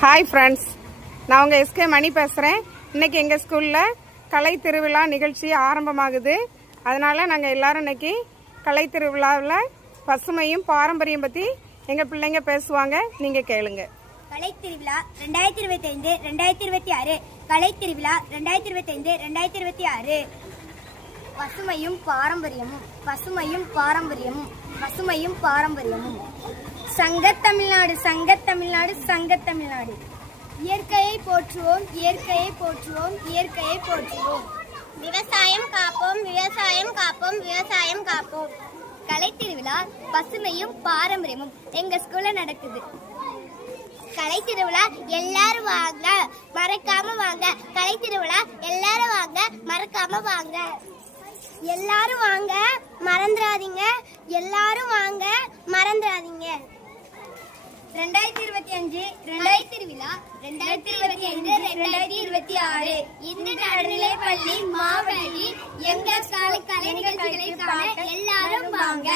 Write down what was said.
Hi friends நான் உங்கள் SK மணி பேசுகிறேன் இன்னைக்கு எங்கள் ஸ்கூலில் கலை திருவிழா நிகழ்ச்சி ஆரம்பமாகுது. அதனால் நாங்கள் எல்லோரும் இன்றைக்கி கலை திருவிழாவில் பசுமையும் பாரம்பரியம் பற்றி எங்கள் பிள்ளைங்க பேசுவாங்க. நீங்கள் கேளுங்க. கலை திருவிழா ரெண்டாயிரத்தி இருபத்தி ஐந்து ரெண்டாயிரத்தி இருபத்தி ஆறு. கலை திருவிழா ரெண்டாயிரத்தி இருபத்தி ஐந்து ரெண்டாயிரத்தி இருபத்தி ஆறு. பசுமையும் பாரம்பரியமும் பசுமையும் பாரம்பரியமும் பசுமையும் பாரம்பரியமும். சங்க தமிழ்நாடு சங்க தமிழ்நாடு சங்க தமிழ்நாடு. இயற்கையை போற்றுவோம் இயற்கையை போற்றுவோம் இயற்கையை போற்றுவோம். விவசாயம் காப்போம் விவசாயம் காப்போம் விவசாயம் காப்போம். கலை திருவிழா பசுமையும் பாரம்பரியமும். எங்க ஸ்கூல்ல நடக்குது. கலை திருவிழா எல்லாரும் வாங்க மறக்காம வாங்க. கலை திருவிழா எல்லாரும் வாங்க மறக்காம வாங்க. எல்லாரும் வாங்க மறந்துடாதீங்க. எல்லாரும் வாங்க மறந்துடாதீங்க. ரெண்டாயிரத்தி இருபத்தி அஞ்சு ரெண்டாயிரத்தி திருவிழா ரெண்டாயிரத்தி இருபத்தி ஐந்து ரெண்டாயிரத்தி இருபத்தி ஆறு. இந்து நடுநிலை பள்ளி மாவழி எங்க சாலை கலை நிகழ்ச்சிகளை காண எல்லாரும் வாங்க.